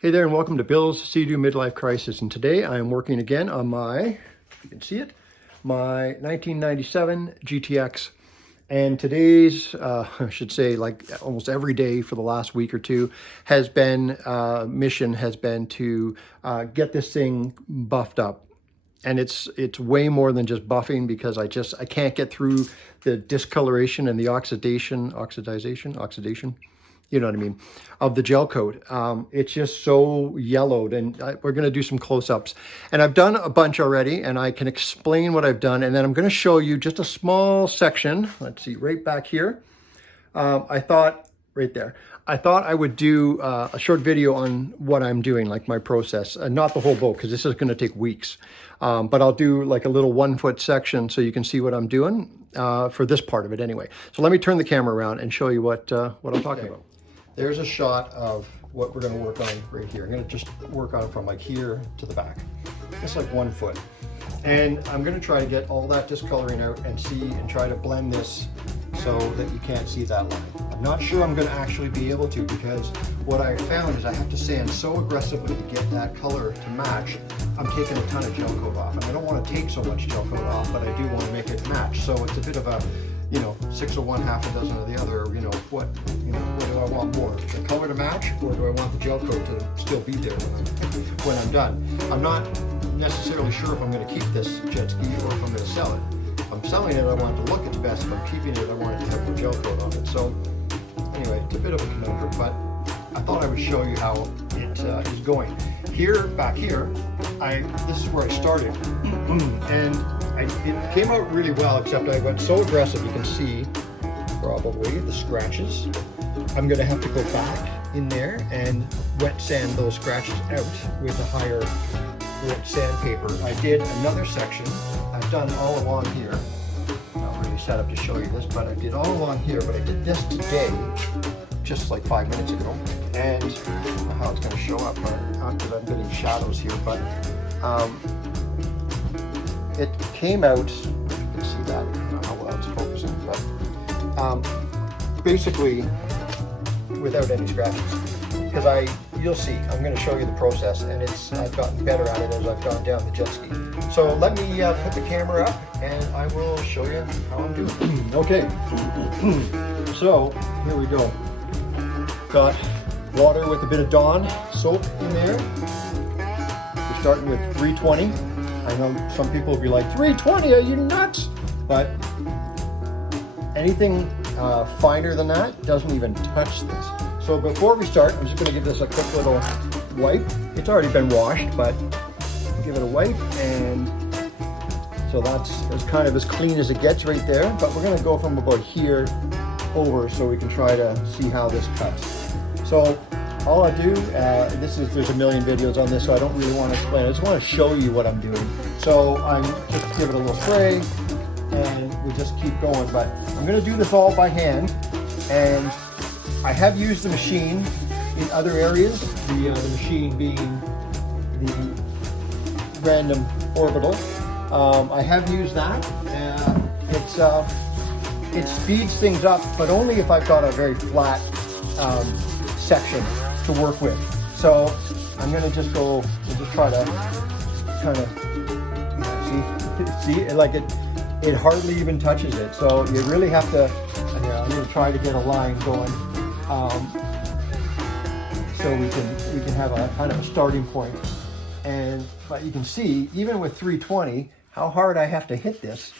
Hey there and welcome to Bill's See-Do Midlife Crisis, and today I am working again on my, if you can see it, my 1997 GTX. And today's, I should say, like almost every day for the last week or two, has been, mission has been to get this thing buffed up. And it's way more than just buffing, because I can't get through the discoloration and the oxidation, you know what I mean, of the gel coat. It's just so yellowed, and we're going to do some close-ups. And I've done a bunch already, and I can explain what I've done, and then I'm going to show you just a small section. Let's see, right back here. I thought, right there, I thought I would do a short video on what I'm doing, like my process, and not the whole boat, because this is going to take weeks. But I'll do like a little 1-foot section so you can see what I'm doing for this part of it anyway. So let me turn the camera around and show you what I'm talking about. There's a shot of what we're going to work on right here. I'm going to just work on it from like here to the back. Just like 1 foot. And I'm going to try to get all that discoloring out and see and try to blend this so that you can't see that line. I'm not sure I'm going to actually be able to, because what I found is I have to sand so aggressively to get that color to match. I'm taking a ton of gel coat off, and I don't want to take so much gel coat off, but I do want to make it match. So it's a bit of a, 6 of one, half a dozen of the other. What do I want more? The color to match, or do I want the gel coat to still be there when I'm done? I'm not necessarily sure if I'm going to keep this jet ski or if I'm going to sell it. If I'm selling it, I want it to look its best. If I'm keeping it, I want it to have the gel coat on it. So anyway, it's a bit of a conundrum, but I thought I would show you how it is going. Back here, this is where I started, and it came out really well, except I went so aggressive. You can see probably the scratches. I'm going to have to go back in there and wet sand those scratches out with a higher grit sandpaper. I did another section. I've done all along here. Not really set up to show you this, but I did all along here. But I did this today, just like 5 minutes ago. And I don't know how it's going to show up, because I'm getting shadows here, but it came out, you can see that, I don't know how well it's focusing, but basically without any scratches. Because you'll see, I'm going to show you the process, and I've gotten better at it as I've gone down the jet ski. So let me put the camera up, and I will show you how I'm doing. Okay, so here we go. Got water with a bit of Dawn soap in there. We're starting with 320. I know some people will be like, 320, are you nuts? But anything finer than that doesn't even touch this. So before we start, I'm just going to give this a quick little wipe. It's already been washed, but I'll give it a wipe, and so that's kind of as clean as it gets right there. But we're going to go from about here over so we can try to see how this cuts. So all I do, there's a million videos on this, so I don't really want to explain it. I just want to show you what I'm doing. So I'm just give it a little spray, and we just keep going. But I'm going to do this all by hand, and I have used the machine in other areas. The machine being the random orbital. I have used that. It speeds things up, but only if I've got a very flat section to work with. So I'm going to just go and just try to kind of see like it hardly even touches it. So you really have to, I'm going to try to get a line going, so we can have a kind of a starting point. But you can see, even with 320, how hard I have to hit this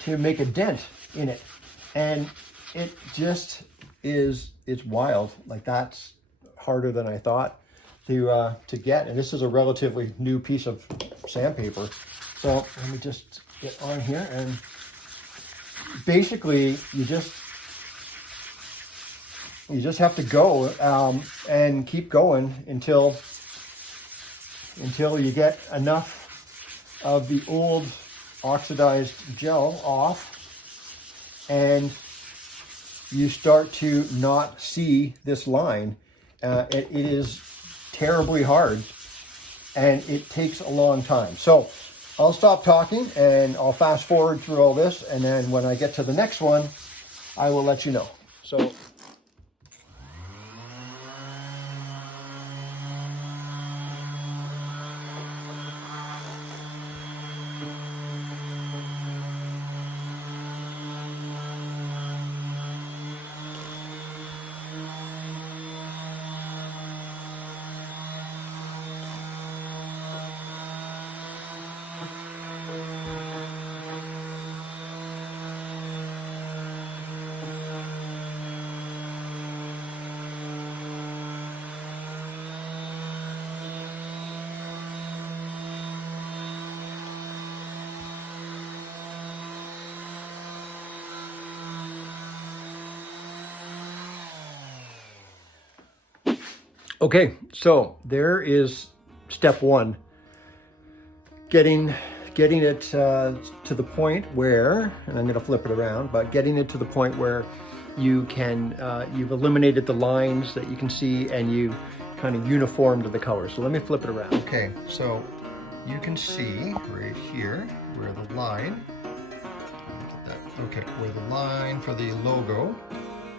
to make a dent in it, and it just it's wild. Like, that's harder than I thought to get, and this is a relatively new piece of sandpaper. So let me just get on here, and basically you just have to go and keep going until you get enough of the old oxidized gel off, and you start to not see this line. It is terribly hard, and it takes a long time. So I'll stop talking, and I'll fast forward through all this, and then when I get to the next one, I will let you know. So Okay, so there is step one. Getting it to the point where, and I'm going to flip it around, but getting it to the point where you can, you've eliminated the lines that you can see and you kind of uniformed the colors. So let me flip it around. Okay, so you can see right here where the line, where the line for the logo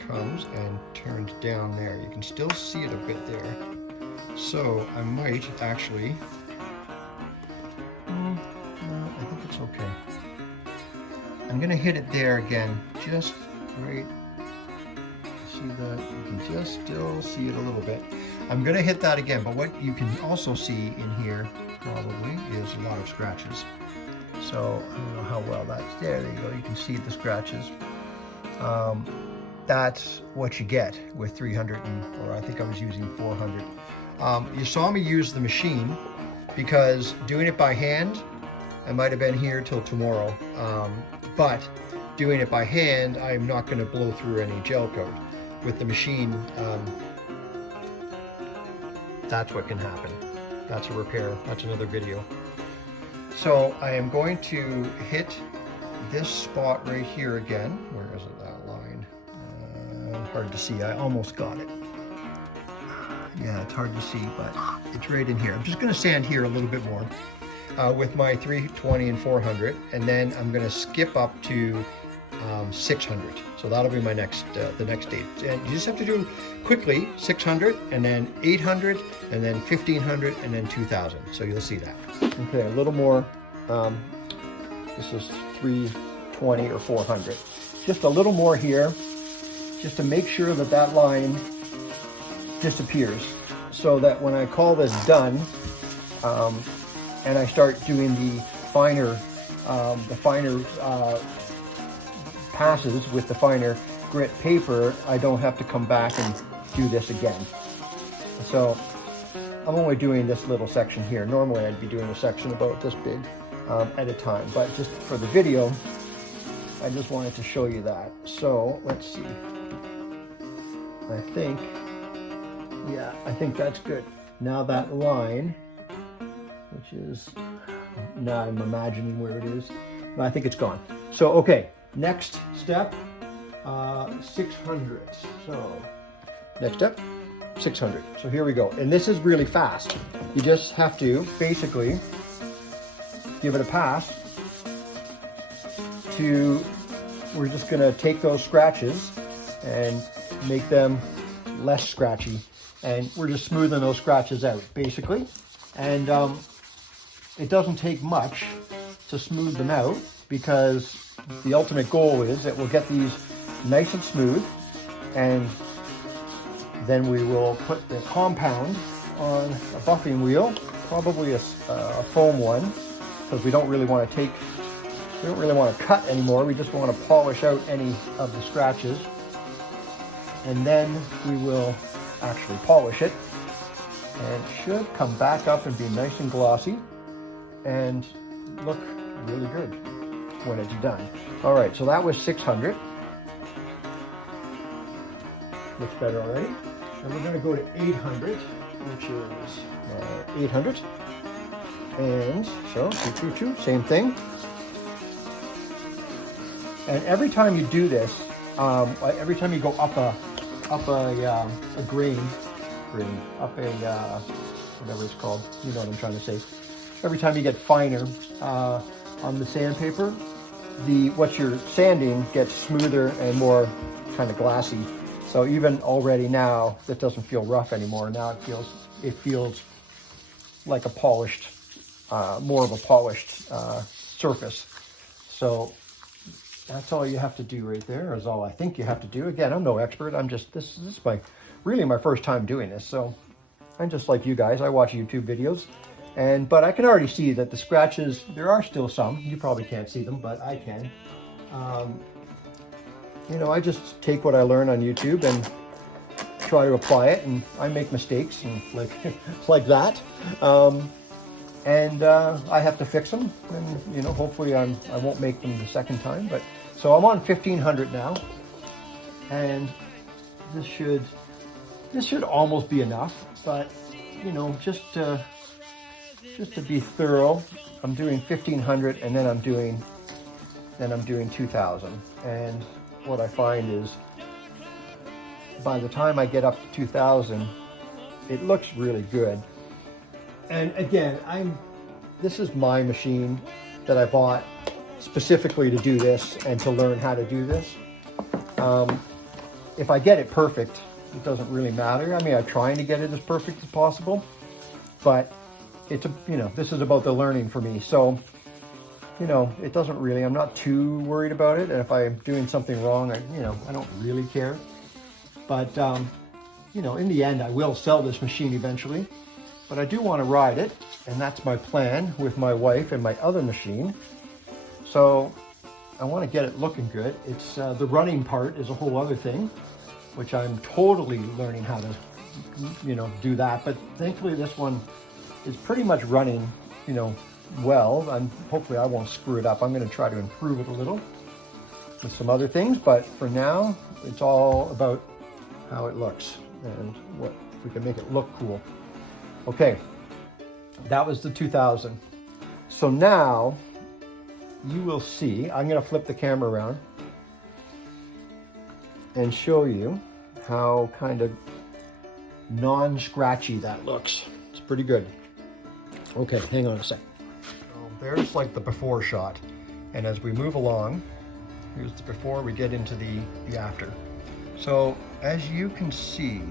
comes and turns down there. You can still see it a bit there. So I might actually, I think it's okay. I'm gonna hit it there again, just right. See that? You can just still see it a little bit. I'm gonna hit that again, but what you can also see in here probably is a lot of scratches. So I don't know how well that's there. There you go. You can see the scratches. That's what you get with 300, or I think I was using 400. You saw me use the machine because doing it by hand, I might have been here till tomorrow. But doing it by hand, I'm not going to blow through any gel coat. With the machine, that's what can happen. That's a repair. That's another video. So I am going to hit this spot right here again. Where is it, that line? Hard to see. I almost got it. Yeah, it's hard to see, but it's right in here. I'm just going to sand here a little bit more with my 320 and 400, and then I'm going to skip up to 600. So that'll be my next, the next date. And you just have to do quickly 600, and then 800, and then 1500, and then 2000. So you'll see that. Okay, a little more. This is 320 or 400. Just a little more here, just to make sure that that line disappears, so that when I call this done, and I start doing the finer passes with the finer grit paper, I don't have to come back and do this again. So I'm only doing this little section here. Normally I'd be doing a section about this big at a time, but just for the video, I just wanted to show you that. So let's see. I think, yeah, I think that's good. Now that line, which is, now I'm imagining where it is, but I think it's gone. So, okay, next step, 600. So, next step, 600. So here we go. And this is really fast. You just have to basically give it a pass to, we're just gonna take those scratches and make them less scratchy. And we're just smoothing those scratches out, basically. And it doesn't take much to smooth them out, because the ultimate goal is that we'll get these nice and smooth, and then we will put the compound on a buffing wheel, probably a foam one, because we don't really want to cut anymore. We just want to polish out any of the scratches, and then we will actually polish it, and it should come back up and be nice and glossy and look really good when it's done. All right, so that was 600. Looks better already. And we're going to go to 800, which is 800. And so, same thing. And every time you do this, every time you go up a grain, up a whatever it's called, you know what I'm trying to say. Every time you get finer on the sandpaper, what you're sanding gets smoother and more kind of glassy. So even already now, that doesn't feel rough anymore. Now it feels like a polished, more of a polished surface. So that's all you have to do right there, is all I think you have to do. Again, I'm no expert. I'm just, this is really my first time doing this. So I'm just like you guys. I watch YouTube videos, but I can already see that the scratches, there are still some. You probably can't see them, but I can. You know, I just take what I learn on YouTube and try to apply it, and I make mistakes, and like that. I have to fix them, and you know, hopefully I won't make them the second time. But so I'm on 1500 now, and this should This should almost be enough, but you know, just to be thorough, I'm doing 1500 and then I'm doing 2000. And what I find is by the time I get up to 2000, it looks really good. And again, this is my machine that I bought specifically to do this and to learn how to do this. If I get it perfect, it doesn't really matter. I mean, I'm trying to get it as perfect as possible, but it's this is about the learning for me. So, it doesn't really, I'm not too worried about it. And if I'm doing something wrong, I don't really care. But, in the end, I will sell this machine eventually, but I do want to ride it. And that's my plan with my wife and my other machine. So I want to get it looking good. It's the running part is a whole other thing, which I'm totally learning how to, do that. But thankfully this one is pretty much running, well. Hopefully I won't screw it up. I'm going to try to improve it a little with some other things, but for now, it's all about how it looks and what if we can make it look cool. Okay, that was the 2000. So now you will see, I'm going to flip the camera around and show you how kind of non-scratchy that looks. It's pretty good. Okay, hang on a sec. So there's like the before shot. And as we move along, here's the before, we get into the after. So as you can see,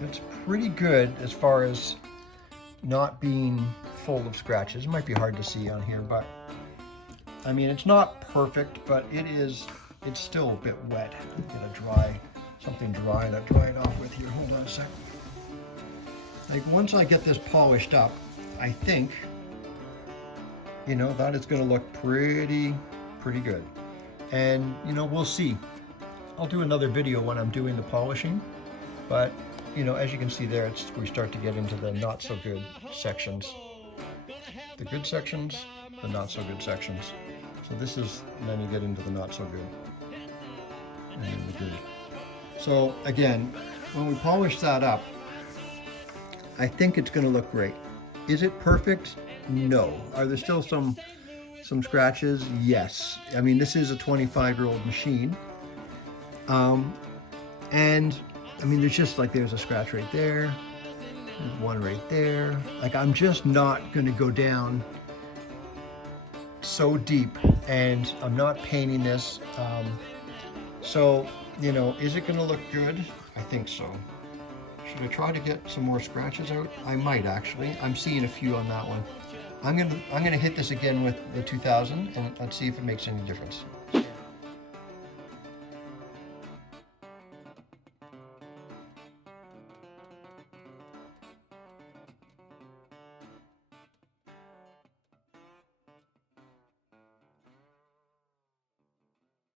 it's pretty good as far as not being full of scratches. It might be hard to see on here, but I mean, it's not perfect, but it's still a bit wet. Get something dry to dry it off with here. Hold on a sec. Like once I get this polished up, I think, that is gonna look pretty good. And, we'll see. I'll do another video when I'm doing the polishing, but, as you can see there, we start to get into the not so good sections. The good sections, the not so good sections. So this is, and then you get into the not so good, and then the good. So again, when we polish that up, I think it's gonna look great. Is it perfect? No. Are there still some scratches? Yes. I mean, this is a 25-year-old machine. And I mean, there's a scratch right there. There's one right there. Like, I'm just not gonna go down so deep, and I'm not painting this. So, is it gonna look good? I think so. Should I try to get some more scratches out? I might actually. I'm seeing a few on that one. I'm gonna hit this again with the 2000 and let's see if it makes any difference.